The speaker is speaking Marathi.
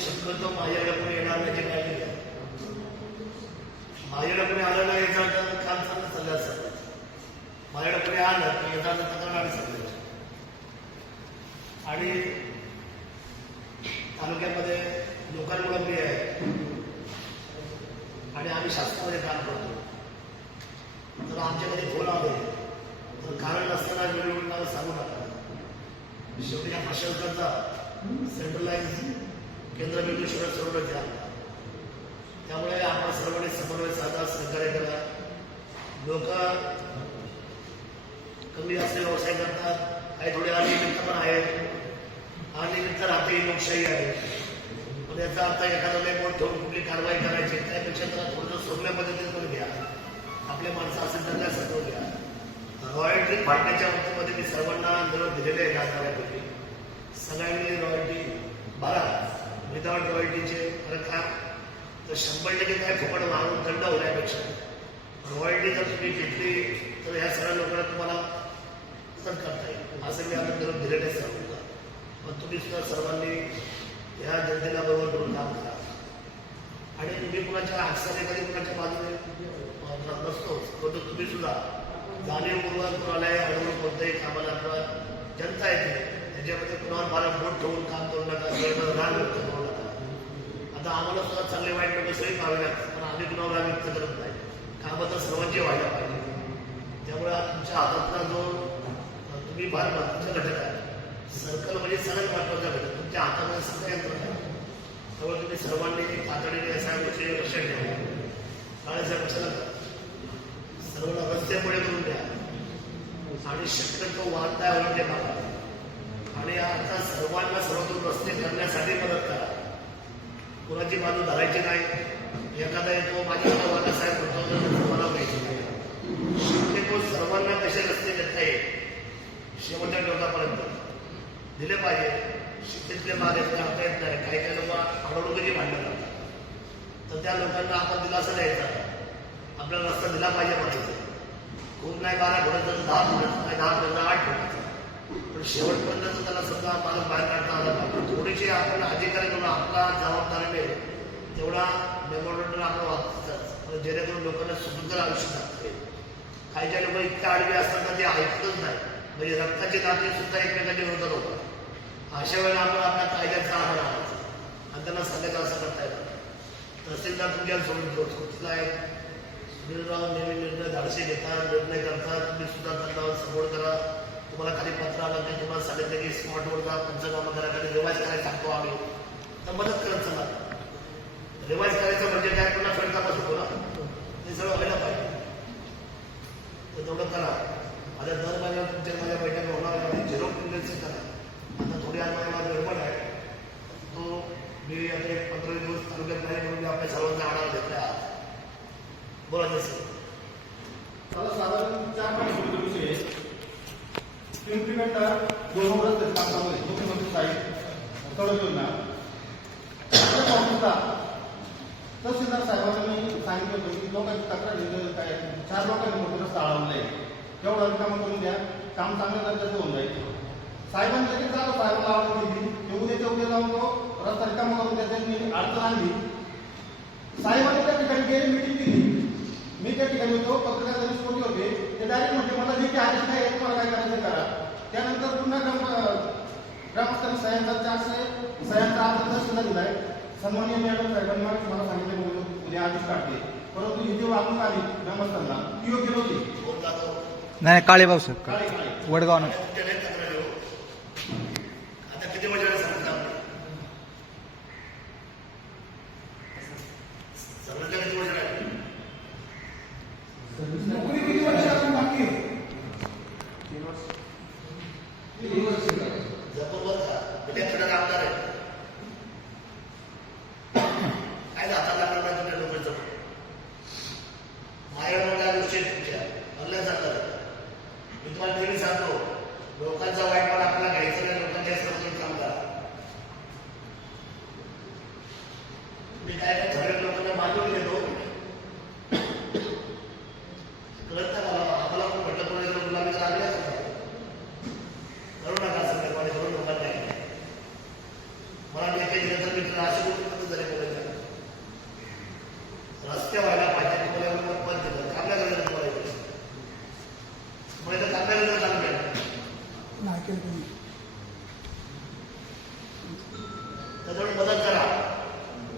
शक्यतो माझ्याकडे येणार नाही काय केलं माझ्याकडे आलं नाही याचा काल काम चांगलं चाललं असं माझ्याकडे आलं की याचा तक्रार आम्ही आणि तालुक्यामध्ये लोकांमुळे मी आहे. आणि आम्ही शासनामध्ये काम करतो. तर आमच्याकडे फोन आले. तर कारण नसताना वेळोवेळी मला सांगू नका. शेवटी या प्रशासनाचा सेंट्रलाइज केंद्र बिंदू शिवाय सर्व द्या त्यामुळे आपण सर्वांनी समन्वय साधा सहकार्य करा. लोक कमी जास्त व्यवसाय करतात. काही थोडे अनियमित पण आहेत. अनियमित राहते लोकशाही आहे. पण याचा अर्थ एखादा लय मोठ ठेवून कुठली कारवाई करायची त्यापेक्षा त्याला थोडंसं सोपल्या पद्धतीने पण घ्या. आपले माणसं असेल तर त्या सत्व घ्या. रॉयल्टी फाटण्याच्या बाबतीमध्ये मी सर्वांना आंदोलन दिलेले आहे राजकारणापैकी सगळ्यांनी रॉयल्टी भरा विदाउट रॉयल्टीचे खरं का तर शंभर टक्के काय फुकट मारून दंड होण्यापेक्षा रॉयल्टी जर तुम्ही घेतली तर ह्या सगळ्या लोकांना तुम्हाला पसंत करता येईल. असं मी आता निरोप दिलेले आहे पण तुम्ही सुद्धा सर्वांनी ह्या जनतेला बरोबर करून काम करा. आणि तुम्ही कुणाच्या हास्याने कधी कुणाच्या बाजूने नसतो नसतोच परंतु तुम्ही सुद्धा जाणीवपूर्वक कुणालाही अडवून कोणत्याही कामाला किंवा जनता येते त्याच्यामध्ये कुणावर मला बोट ठेवून काम करू नका किंवा व्यक्त करू नका. आता आम्हाला सुद्धा चांगले वाईट लोक सगळे पाहावे लागतात. पण आम्ही कुणावर व्यक्त करत नाही. कामं तर सर्वांची व्हायला पाहिजे. त्यामुळे तुमच्या हातातला जो तुम्ही फार महत्त्वाचा घटक आहे. सर्कल म्हणजे सगळ्यात महत्त्वाचा घटक. तुमच्या हातामध्ये सगळं यंत्र आहे. त्यामुळे तुम्ही सर्वांनी तातडीने असा विषय लक्षात घ्यावा काळाच्या लक्षात सर्व रस्त्यामुळे करून द्या. आणि शक्यतो वाहता म्हणजे बघा आणि आता सर्वांना सर्वतून रस्ते करण्यासाठी मदत करा. कुणाची बाजू धरायची नाही. एखादा येतो माझ्या वाटा साहेब म्हणतो तर मला पाहिजे नाही शक्यतो सर्वांना कसे रस्ते देता येईल शेवटच्या टोकापर्यंत दिले पाहिजे. शिक्षितले मागे करता येत नाही. काही काही लोक अडवणुकीची भांडणं करतात तर त्या लोकांना आपण दिलासा द्यायचा. आपल्याला रस्ता दिला पाहिजे म्हणायचं. खूप नाही बारा फुटाचं दहा फुटाचं नाही दहा फुटाचं आठ फुटाचं पण शेवटपर्यंत त्याला समजा मला बाहेर काढता आलं पाहिजे थोडीशी आपण अधिकारी म्हणून आपला जवळ तेवढा मेमोरेंडर आपण वाचतात म्हणजे जेणेकरून लोकांना सुखकर आयुष्य लागते. काही ज्या लोक इतके आडवे असतात ते ऐकतच नाही. म्हणजे रक्ताचे नाते सुद्धा एकमेकांच्या होत नव्हतं. अशा वेळेला आपण आपल्या कायद्याचा आहार आणायचा आणि त्यांना सांगायचं असं करता येतं तहसीलदार तुमच्या सोडून चुकला आहे सुनीलराव नेहमी निर्णय धाडसे घेतात. निर्णय करतात. तुम्ही सुद्धा त्यांना सपोर्ट करा. तुम्हाला खाली पत्र आलं की तुम्हाला सांगितलं की स्पॉटवर जा कामं करा खाली रिवाज करायला सांगतो आम्ही. तर मदत करत चला. रिवाईज करायचं म्हणजे काय? पुन्हा फिरता बसू बोला ते सगळं व्हायला पाहिजे. तर तेवढं करा. आता दर महिन्याला तुमच्या माझ्या बैठक होणार आहे. झिरो टेंडन्सी करा आता थोडी आज माझ्या माझा गडबड आहे. तो मी आता एक पंधरा दिवस तालुक्यात नाही म्हणून मी आपल्या सर्वांचा आढावा घेतला आज. बोला जसं मला साधारण चार पाच कोटी विषय आहे दोन रस्ते कामामध्ये मुख्यमंत्री साहेब सडक योजना. तहसीलदार साहेबांनी सांगितलं होतं की लोकांची तक्रार घेतली काय? चार लोकांनी मोठं रस्ता अडवला आहे तेवढा रिकामा करून द्या. काम चांगल्या दर्जाचं होऊन जाईल. साहेबांनी लगेच चालू साहेबांना आवड दिली. ते उद्याच्या उद्या जाऊन तो रस्ता रिकामा करून द्या अडचण आणली. साहेबांनी त्या ठिकाणी गेली मिटिंग दिली मी त्या ठिकाणी होतो पत्रकार पोटी होते. ते डायरेक्ट म्हणजे मला जे काही आदेश नाही तुम्हाला काय करायचं करा. त्यानंतर पुन्हा ग्राम ग्रामस्थांनी सह्यांचा चारशे सह्यांचा अर्ज सुद्धा दिलाय. सन्माननीय मॅडम साहेबांनी मला सांगितलं की उद्या आदेश काढते. परंतु ही जी वागणूक आली ग्रामस्थांना ती योग्य नव्हती. नाही सर काळे काळे. वडगाव പിതാവിനെ